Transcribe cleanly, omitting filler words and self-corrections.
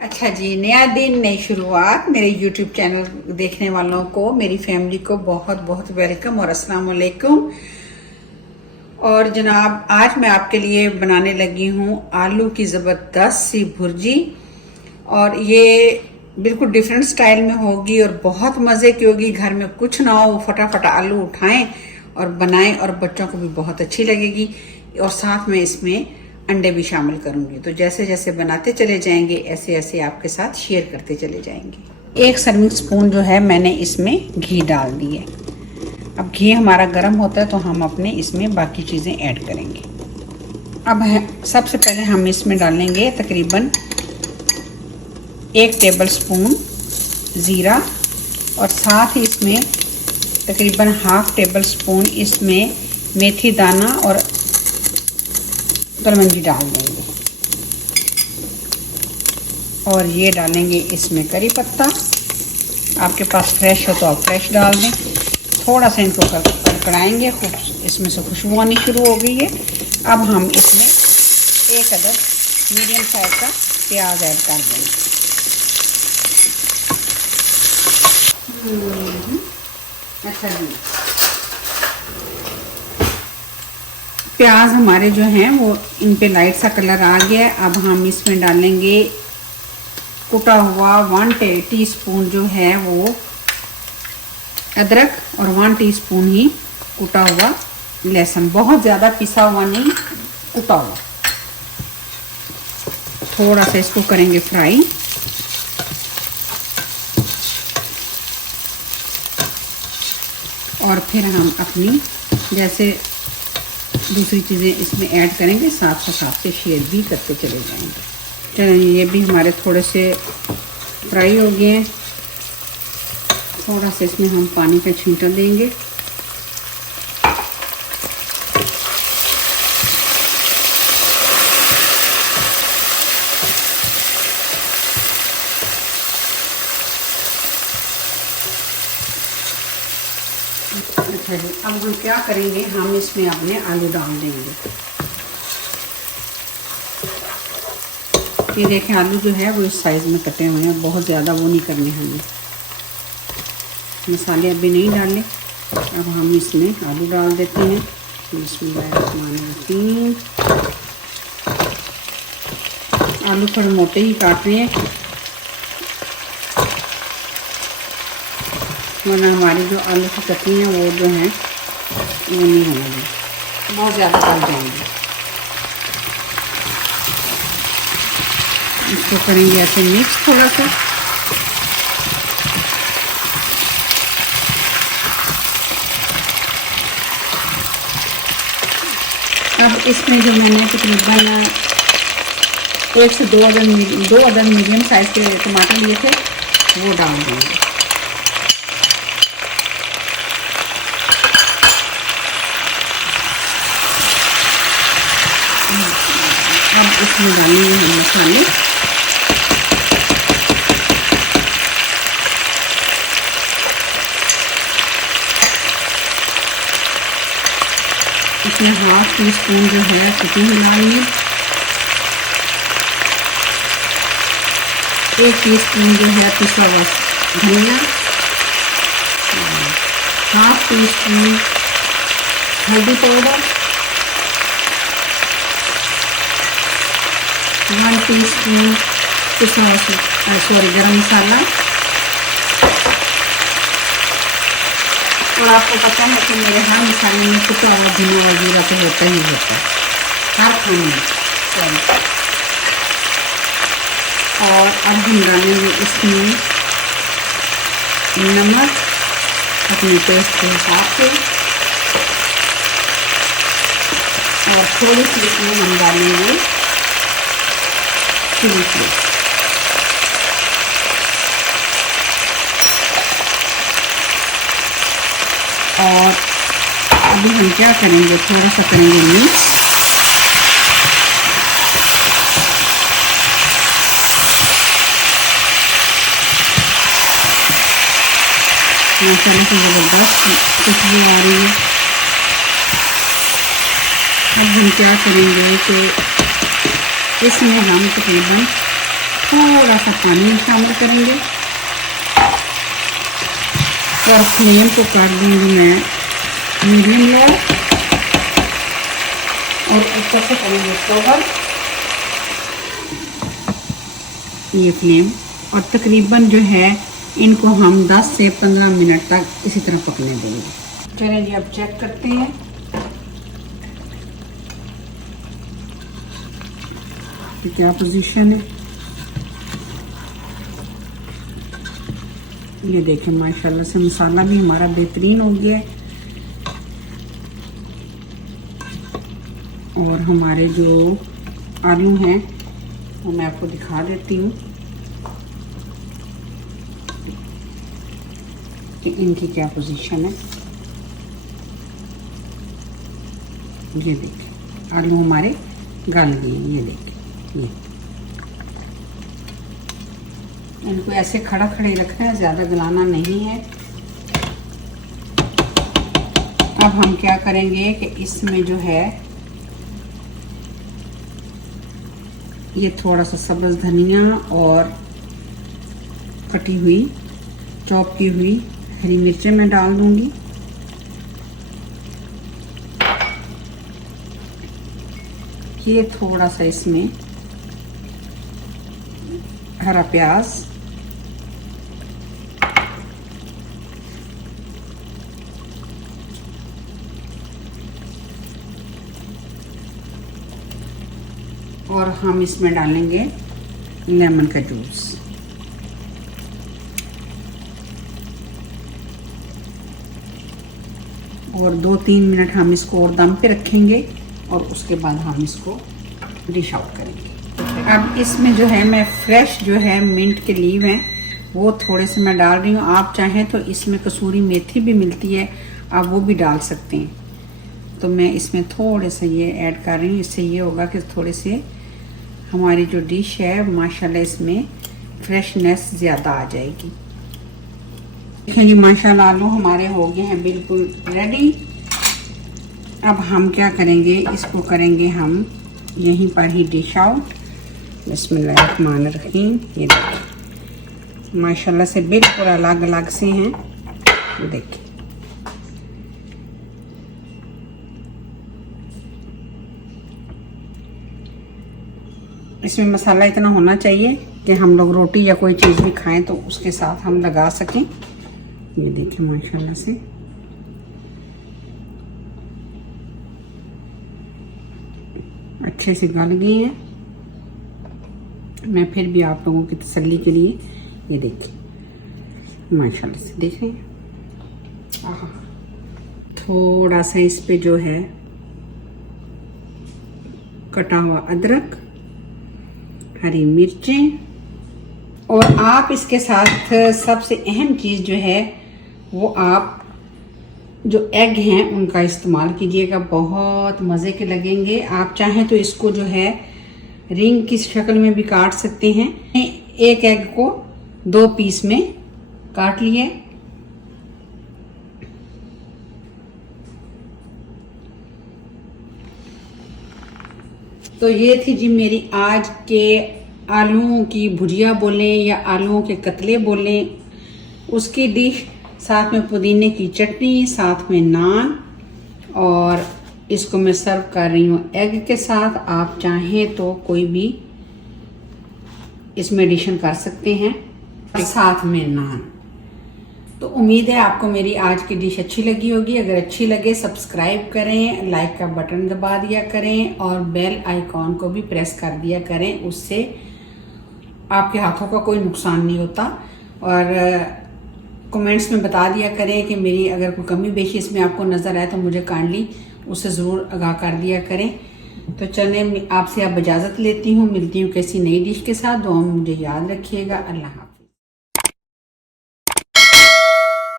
अच्छा जी, नया दिन, नई शुरुआत। मेरे YouTube चैनल देखने वालों को, मेरी फैमिली को बहुत बहुत वेलकम और अस्सलाम वालेकुम। और जनाब, आज मैं आपके लिए बनाने लगी हूँ आलू की ज़बरदस्त सी भुर्जी। और ये बिल्कुल डिफरेंट स्टाइल में होगी और बहुत मज़े की होगी। घर में कुछ ना हो, फटाफट आलू उठाएं और बनाएं और बच्चों को भी बहुत अच्छी लगेगी। और साथ में इसमें अंडे भी शामिल करूंगी। तो जैसे जैसे बनाते चले जाएंगे, ऐसे ऐसे आपके साथ शेयर करते चले जाएंगे। 1 सर्विंग स्पून जो है मैंने इसमें घी डाल दी है। अब घी हमारा गर्म होता है तो हम अपने इसमें बाकी चीज़ें ऐड करेंगे। अब सबसे पहले हम इसमें डालेंगे तकरीबन 1 टेबल स्पून ज़ीरा और साथ ही इसमें तकरीबन ½ टेबल स्पून इसमें मेथी दाना और कलमंजी डाल देंगे। और ये डालेंगे इसमें करी पत्ता, आपके पास फ्रेश हो तो आप फ्रेश डाल दें। थोड़ा सा इनको कड़कड़ाएंगे, इसमें से खुशबू आनी शुरू हो गई है। अब हम इसमें 1 अदद मीडियम साइज का प्याज ऐड कर देंगे। अच्छा जी, प्याज हमारे जो हैं वो इन पे लाइट सा कलर आ गया है। अब हम इसमें डालेंगे कुटा हुआ 1 टीस्पून जो है वो अदरक और 1 टीस्पून ही कुटा हुआ लहसुन। बहुत ज़्यादा पिसा हुआ नहीं, कुटा हुआ। थोड़ा सा इसको करेंगे फ्राई। और फिर हम अपनी जैसे दूसरी चीज़ें इसमें ऐड करेंगे, साथ से शेयर भी करते चले जाएंगे। चलिए, ये भी हमारे थोड़े से फ्राई हो गए हैं। थोड़ा सा इसमें हम पानी का छींटा देंगे। अच्छा जी, अब हम क्या करेंगे, हम इसमें अपने आलू डाल देंगे। ये देखें, आलू जो है वो इस साइज़ में कटे हुए हैं, बहुत ज़्यादा वो नहीं करने हमें। मसाले अभी नहीं डाले। अब हम इसमें आलू डाल देते हैं। बिस्मिल्लाहिर्रहमानिर्रहीम। आलू थोड़े मोटे ही काटने हैं, वरना हमारी जो आलू की कतली है वो जो है वो नहीं होंगी, बहुत ज़्यादा गल जाएंगे। इसको करेंगे ऐसे मिक्स थोड़ा सा। अब इसमें जो मैंने तकरीबन 1 से 2 अदद मीडियम साइज़ के टमाटर लिए थे वो डाल देंगे। अब इसमें डालेंगे हम मसाले। इसमें ½ टीस्पून जो है कुटी हुई लाल मिर्च, 1 टीस्पून जो है पिसा हुआ धनिया, ½ टीस्पून हल्दी पाउडर, 1 टीस्पून पिसा हुआ गरम मसाला। और आपको पता है कि मेरे हर मसाले में कुटा हुआ धनिया वगैरह तो होता ही होता है हर खाने में। और अब हम डालेंगे इसमें नमक अपने टेस्ट के हिसाब से। और थोड़ी सी इसमें हम डालेंगे चिली फ्लेक्स। और अभी हम क्या करेंगे, थोड़ा सा करेंगे मिक्स। मसाले की ज़बरदस्त खुशबू आ रही है। अब हम क्या करेंगे कि इसमें हम तकरीबन थोड़ा सा पानी शामिल करेंगे और फ्लेम को कर दूंगी मैं मीडियम लो और ऊपर से करेंगे कवर ये फ्लेम। और तकरीबन जो है इनको हम 10 से 15 मिनट तक इसी तरह पकने देंगे। चलिए जी अब चेक करते हैं। क्या पोजीशन है, ये देखें माशाल्लाह से मसाला भी हमारा बेहतरीन हो गया है। और हमारे जो आलू हैं वो मैं आपको दिखा देती हूँ कि इनकी क्या पोजीशन है। ये देखिए आलू हमारे गल गए, ये देखिए ये इनको ऐसे खड़ा खड़े रखना है, ज़्यादा गलाना नहीं है। अब हम क्या करेंगे कि इसमें जो है ये थोड़ा सा सब्ज़ धनिया और कटी हुई चॉप की हुई हरी मिर्चें मैं डाल दूंगी। ये थोड़ा सा इसमें हरा प्याज और हम इसमें डालेंगे लेमन का जूस। और 2-3 मिनट हम इसको और दम पे रखेंगे और उसके बाद हम इसको डिश आउट करेंगे। अब इसमें जो है मैं फ्रेश जो है मिंट के लीव हैं वो थोड़े से मैं डाल रही हूँ। आप चाहें तो इसमें कसूरी मेथी भी मिलती है, आप वो भी डाल सकते हैं। तो मैं इसमें थोड़े से ये ऐड कर रही हूँ। इससे ये होगा कि थोड़े से हमारी जो डिश है माशाल्लाह इसमें फ्रेशनेस ज़्यादा आ जाएगी। देखिए जी माशाल्लाह आलू हमारे हो गए हैं बिल्कुल रेडी। अब हम क्या करेंगे, इसको करेंगे हम यहीं पर ही डिश आउट। बिस्मिल्लाहिर्रहमानिर्रहीम। ये देखिए माशाल्लाह से बिल्कुल अलग अलग से हैं। देखिए इसमें मसाला इतना होना चाहिए कि हम लोग रोटी या कोई चीज़ भी खाएं तो उसके साथ हम लगा सकें। ये देखिए माशाल्लाह से अच्छे से गल गई है। मैं फिर भी आप लोगों की तसल्ली के लिए ये देखिए माशाल्लाह से देख रहे हैं। थोड़ा सा इस पे जो है कटा हुआ अदरक, हरी मिर्चें, और आप इसके साथ सबसे अहम चीज़ जो है वो आप जो एग हैं उनका इस्तेमाल कीजिएगा, बहुत मज़े के लगेंगे। आप चाहें तो इसको जो है रिंग की शक्ल में भी काट सकते हैं। एक एग को 2 पीस में काट लिए। तो ये थी जी मेरी आज के आलूओं की भुजिया बोलें या आलूओं के कतले बोलें, उसकी डिश, साथ में पुदीने की चटनी, साथ में नान, और इसको मैं सर्व कर रही हूँ एग के साथ। आप चाहें तो कोई भी इसमें एडिशन कर सकते हैं, साथ में नान। तो उम्मीद है आपको मेरी आज की डिश अच्छी लगी होगी। अगर अच्छी लगे सब्सक्राइब करें, लाइक का बटन दबा दिया करें और बेल आइकॉन को भी प्रेस कर दिया करें। उससे आपके हाथों का कोई नुकसान नहीं होता। और कमेंट्स में बता दिया करें कि मेरी अगर कोई कमी बेशी इसमें आपको नज़र आए तो मुझे काइंडली उससे ज़रूर आगाह कर दिया करें। तो चलें आपसे अब इजाज़त लेती हूँ, मिलती हूँ किसी नई डिश के साथ। दुआ में मुझे याद रखिएगा। अल्लाह।